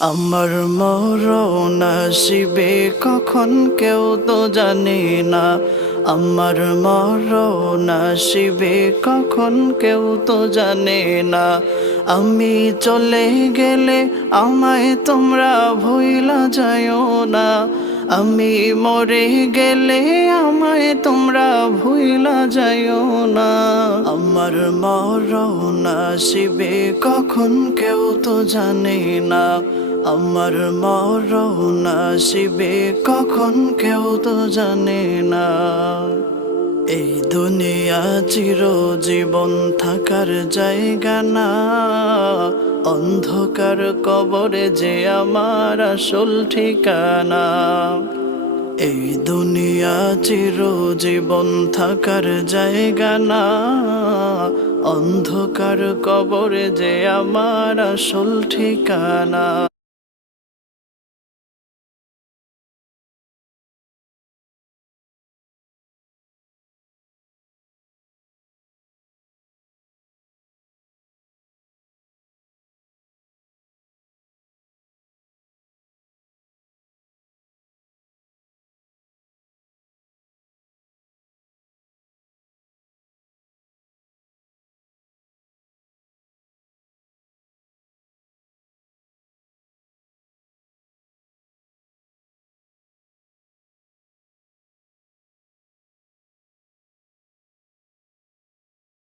আমার মরণ আসিবে কখন কেউ তো জানে না। আমার মরণ আসিবে কখন কেউ তো জানে না। আমি চলে গেলে আমায় তোমরা ভুইলা যাইও না। আমি মরে গেলে আমায় তোমরা ভুইলা যাইও না। আমার মরণ আসিবে কখন কেউ তো জানে না। আমার মরণ আসিবে কখন কেউ তো জানে না। এই দুনিয়া চিরজীবন থাকার জায়গা না। অন্ধকার কবরে যে আমার আসল ঠিকানা। এই দুনিয়া চিরজীবন থাকার জায়গা না। অন্ধকার কবরে যে আমার আসল ঠিকানা।